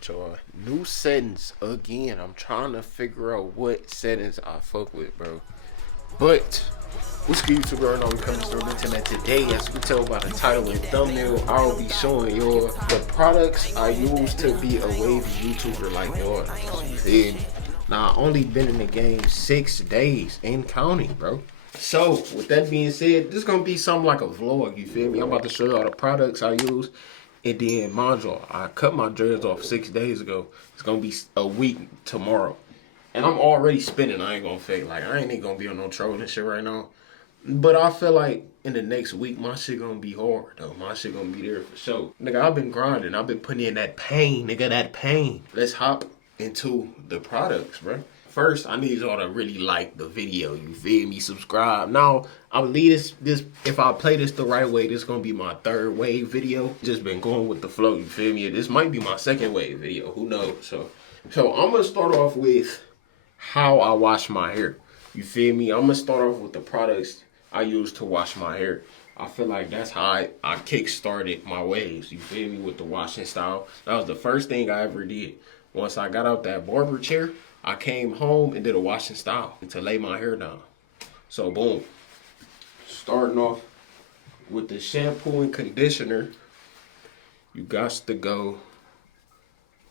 Alright, y'all. New settings again. I'm trying to figure out what settings I fuck with, bro. But what's good, YouTube? Right now we coming to the internet today. As you can tell by the title and thumbnail, I'll be showing y'all the products I use to be a wavy YouTuber like y'all. You feel me? Now I only been in the game 6 days and counting, bro. So with that being said, this is gonna be something like a vlog. You feel me? I'm about to show y'all the products I use. And then, mind y'all, I cut my dreads off 6 days ago. It's gonna be a week tomorrow. And I'm already spinning. I ain't gonna fake. Like, I ain't gonna be on no trolling shit right now. But I feel like in the next week, my shit gonna be hard, though. My shit gonna be there for sure. Nigga, I've been grinding. I've been putting in that pain, nigga, that pain. Let's hop into the products, bro. First, I need y'all to really like the video. You feel me? Subscribe. Now, I'll leave this. If I play this the right way, this gonna be my 3rd wave video. Just been going with the flow. You feel me? This might be my 2nd wave video. Who knows? So I'm gonna start off with how I wash my hair. You feel me? I'm gonna start off with the products I use to wash my hair. I feel like that's how I kick-started my waves. You feel me? With the washing style. That was the first thing I ever did. Once I got out that barber chair, I came home and did a washing style to lay my hair down. So boom. Starting off with the shampoo and conditioner, you got to go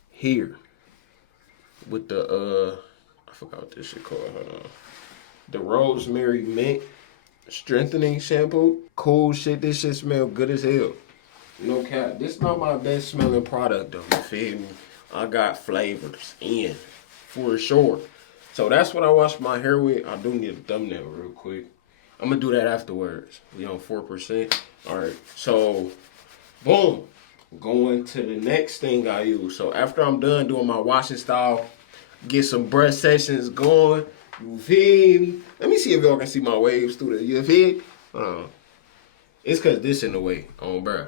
here with the I forgot what this shit called. Hold on. The rosemary mint strengthening shampoo. Cool shit. This shit smell good as hell. No cap. This not my best smelling product though. You feel me? I got flavors in for sure. So that's what I wash my hair with. I do need a thumbnail real quick. I'm gonna do that afterwards. We on 4%. Alright, so boom. Going to the next thing I use. So after I'm done doing my washing style, get some brush sessions going. You feel me? Let me see if y'all can see my waves through the, you feel me? It's cause this in the way, bruh.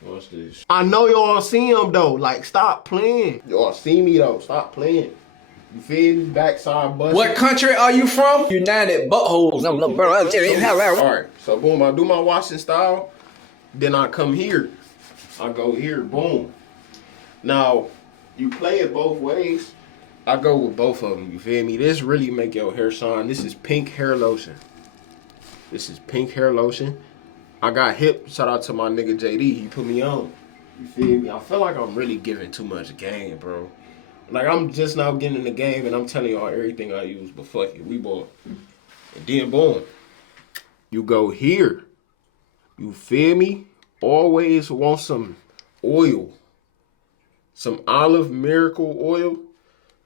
Watch this. I know y'all see him though. Like, stop playing. Y'all see me though. Stop playing. You feel me? Backside bust. What country are you from? United Buttholes. Alright, so boom, I do my washing style. Then I come here. I go here, boom. Now, you play it both ways. I go with both of them, you feel me? This really make your hair shine. This is pink hair lotion. This is pink hair lotion. I got hip. Shout out to my nigga JD. He put me on. You feel me? I feel like I'm really giving too much game, bro. Like, I'm just now getting in the game and I'm telling y'all everything I use, but fuck it, we bought. And then boom, you go here. You feel me? Always want some oil. Some olive miracle oil.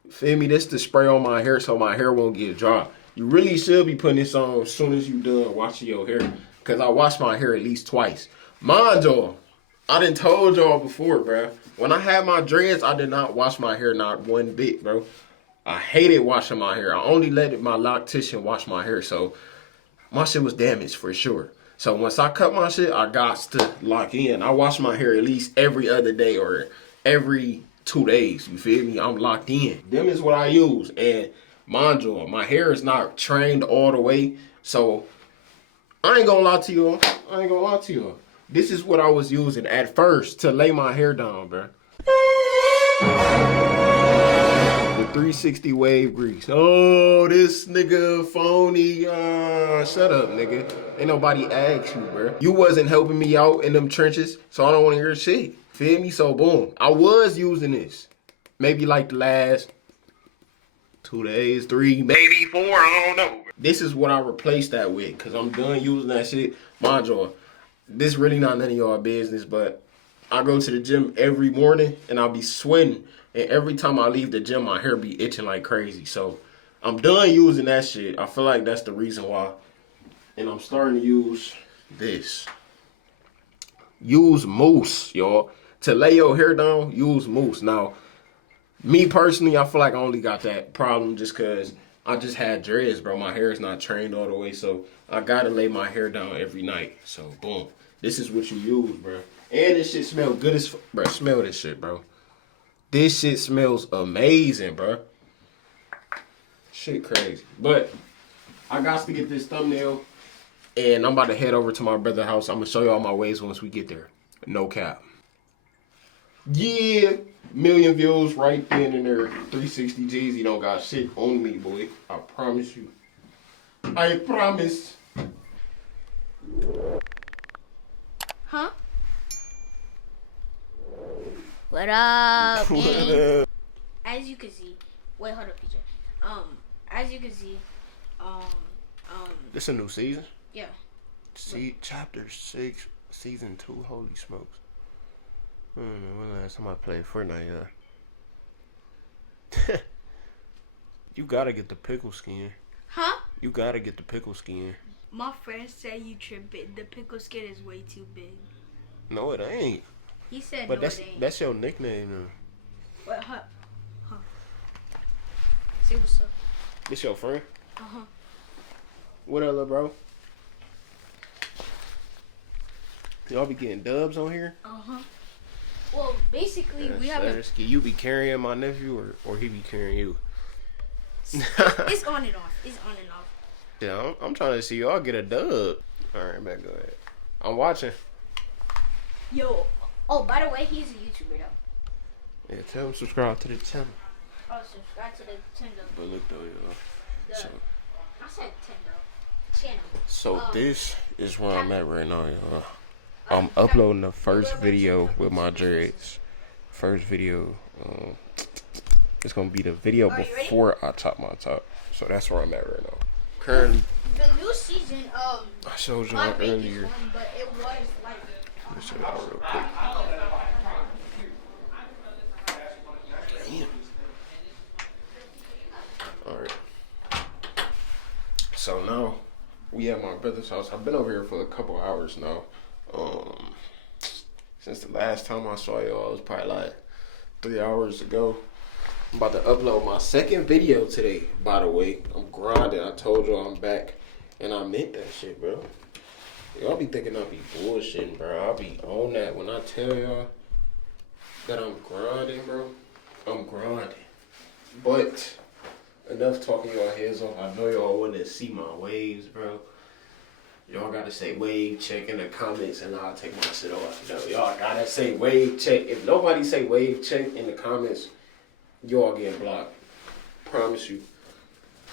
You feel me? This to spray on my hair so my hair won't get dry. You really should be putting this on as soon as you done washing your hair. Cause I wash my hair at least twice. Mind y'all, I done told y'all before, bro. When I had my dreads, I did not wash my hair not one bit, bro. I hated washing my hair. I only let my loctician wash my hair, so my shit was damaged for sure. So once I cut my shit, I got to lock in. I wash my hair at least every other day or every 2 days. You feel me? I'm locked in. Them is what I use. And mind y'all, my hair is not trained all the way, so I ain't gonna lie to y'all. This is what I was using at first to lay my hair down, bro. The 360 wave grease. Oh, this nigga phony. Shut up, nigga. Ain't nobody asked you, bro. You wasn't helping me out in them trenches, so I don't want to hear shit. Feel me? So boom. I was using this. Maybe like the last 2 days, 3, maybe 4, I don't know. This is what I replaced that with, because I'm done using that shit. Mind y'all, this really not none of y'all business, but I go to the gym every morning and I'll be sweating. And every time I leave the gym, my hair be itching like crazy. So I'm done using that shit. I feel like that's the reason why. And I'm starting to use this. Use mousse, y'all. To lay your hair down, use mousse. Now, me personally, I feel like I only got that problem just because I just had dreads, bro. My hair is not trained all the way, so I gotta lay my hair down every night. So, boom. This is what you use, bro. And this shit smells good as bro. Smell this shit, bro. This shit smells amazing, bro. Shit crazy. But I got to get this thumbnail, and I'm about to head over to my brother's house. I'm gonna show you all my ways once we get there. No cap. Yeah, million views right then and there. 360 G's. He don't got shit on me, boy. I promise you. I promise. Huh? What up, gang? What up? As you can see, wait, hold up, PJ. As you can see, This a new season? yeah. See, chapter 6, season 2. Holy smokes! I don't know when last time I played Fortnite. You gotta get the pickle skin. Huh? You gotta get the pickle skin. My friend said you tripping. The pickle skin is way too big. No, it ain't. He said But no, it ain't. that's your nickname now. What? Huh? Say what's up. This your friend? Uh-huh. What up, little bro? Y'all be getting dubs on here? Uh-huh. Well, basically, we Yes, haven't... sir. You be carrying my nephew or he be carrying you? It's on and off. It's on and off. Yeah, I'm trying to see y'all get a dub. Alright, man, go ahead. I'm watching. Yo. Oh, by the way, he's a YouTuber, though. Yeah, tell him subscribe to the channel. Oh, subscribe to the Nintendo. But look though, y'all. So, I said Nintendo. Channel. so this is where I'm at right now, y'all. I'm uploading the first video with my dreads. First video. It's gonna be the video before I chop my top. So that's where I'm at right now. Currently, The new season, I showed y'all not earlier. biggest one, but it was like... Let me show y'all real quick. Damn. Alright. So now we at my brother's house. I've been over here for a couple hours now. Since the last time I saw y'all, it was probably like 3 hours ago. I'm about to upload my second video today, by the way. I'm grinding. I told y'all I'm back. And I meant that shit, bro. Y'all be thinking I be bullshitting, bro. I be on that. When I tell y'all that I'm grinding, bro, I'm grinding. But enough talking y'all heads off. I know y'all want to see my waves, bro. Y'all gotta say wave check in the comments and I'll take my shit off. Y'all gotta say wave check. If nobody say wave check in the comments, y'all getting blocked. Promise you.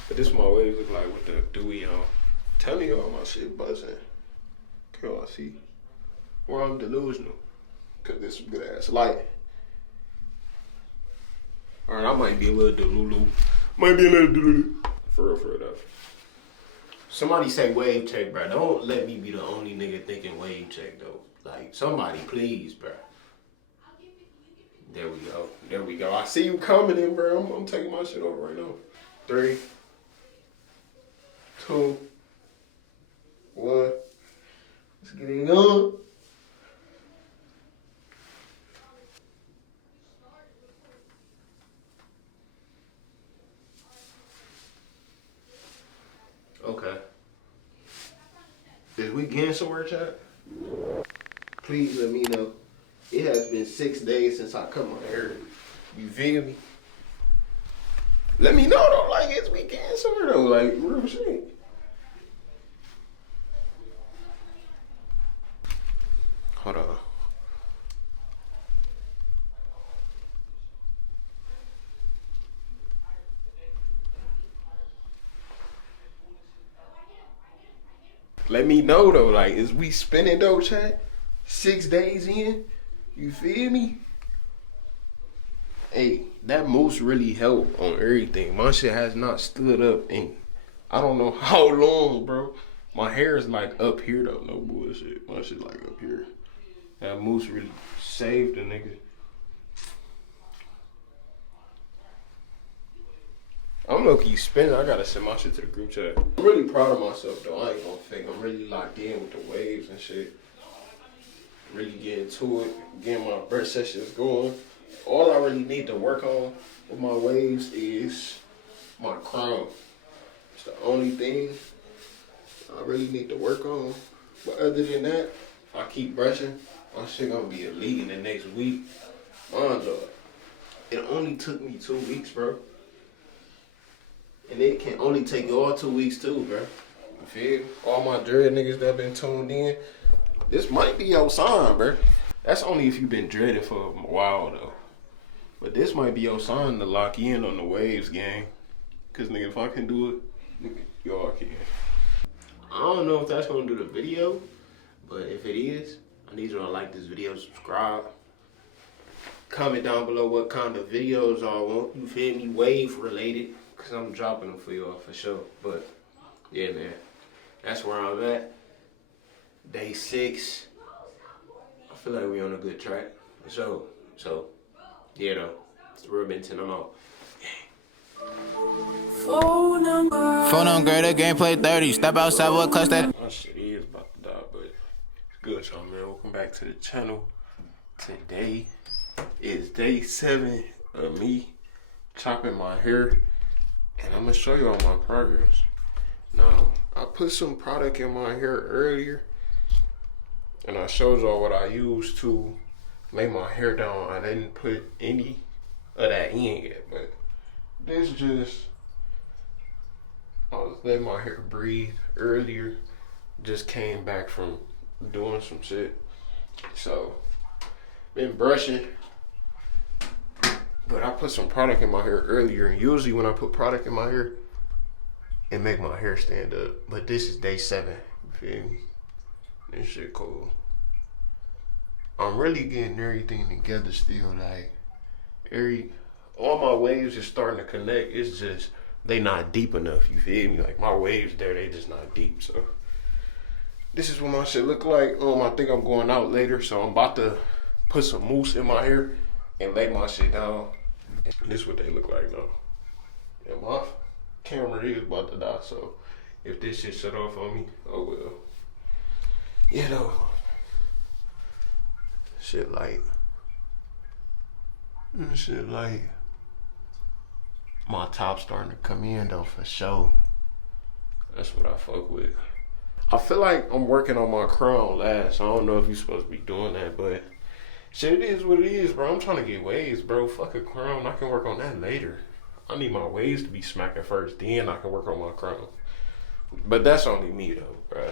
But this my waves look like with the dewy on. Telling y'all my shit buzzing. Can y'all see? Or I'm delusional. Cause this some good ass light. Alright, I might be a little delulu. Might be a little delulu. For real though. Somebody say wave check, bro. Don't let me be the only nigga thinking wave check, though. Like, somebody, please, bro. There we go. There we go. I see you coming in, bro. I'm taking my shit over right now. 3, 2, 1. Let's get it on. Okay. Is we getting somewhere, chat? Please let me know. It has been 6 days since I cut my hair. You feel me? Let me know though, like, is we getting somewhere though? Like, real shit. Hold on. Let me know though, like, is we spinning though, chat? 6 days in? You feel me? Hey, that moose really helped on everything. My shit has not stood up in I don't know how long, bro. My hair is like up here though, no bullshit. My shit like up here. That moose really saved the nigga. I'm low-key spinning. I gotta send my shit to the group chat. I'm really proud of myself though. I ain't gonna fake. I'm really locked in with the waves and shit. Really getting to it. Getting my breath sessions going. All I really need to work on with my waves is my crown. It's the only thing I really need to work on. But other than that, if I keep brushing, my shit gonna be elite in the next week. Mind you, it only took me 2 weeks, bro. And it can only take y'all 2 weeks too, bro. You feel? All my dread niggas that been tuned in, this might be your sign, bro. That's only if you've been dreading for a while though. But this might be your sign to lock in on the waves, gang. Cause nigga, if I can do it, nigga, y'all can. I don't know if that's gonna do the video, but if it is, I need you to like this video, subscribe. Comment down below what kind of videos y'all want, you feel me, wave related. Cause I'm dropping them for y'all for sure. But yeah, man, that's where I'm at. Day 6. I feel like we on a good track. So yeah though. It's the real Benton, I'm out. Phone number, the gameplay 30. Step outside, what clutch that? My shit is about to die, but it's good, y'all, man. Welcome back to the channel. Today is day 7 of me chopping my hair, and I'm gonna show y'all my progress. Now, I put some product in my hair earlier, and I showed y'all what I used to lay my hair down. I didn't put any of that in yet, but this just, I was letting my hair breathe earlier. Just came back from doing some shit. So, been brushing. But I put some product in my hair earlier. And usually when I put product in my hair, it make my hair stand up. But this is day 7. You feel me? This shit cool. I'm really getting everything together still. Like, all my waves is starting to connect. It's just, they not deep enough, you feel me? Like, my waves there, they just not deep. So this is what my shit look like. I think I'm going out later, so I'm about to put some mousse in my hair and lay my shit down. And this is what they look like now. And my camera is about to die, so if this shit shut off on me, oh well. You know, shit like my top starting to come in though, for sure. That's what I fuck with. I feel like I'm working on my crown last. I don't know if you're supposed to be doing that, but shit, it is what it is, bro. I'm trying to get waves, bro. Fuck a crown. I can work on that later. I need my waves to be smacking first, then I can work on my crown. But that's only me though, bro.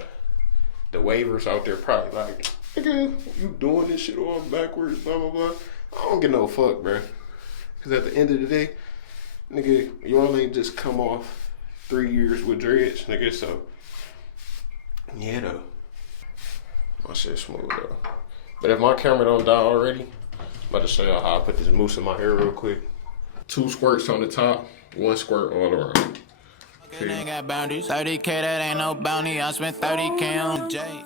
The wavers out there probably like, nigga, you doing this shit all backwards, blah, blah, blah. I don't give no fuck, bro. Cause at the end of the day, nigga, y'all ain't just come off 3 years with dreads, nigga, so yeah though. My shit smooth though. But if my camera don't die already, I'm about to show y'all how I put this mousse in my hair real quick. 2 squirts on the top, 1 squirt all around. Ain't got boundaries. 30K, that ain't no bounty. I spent 30K on J.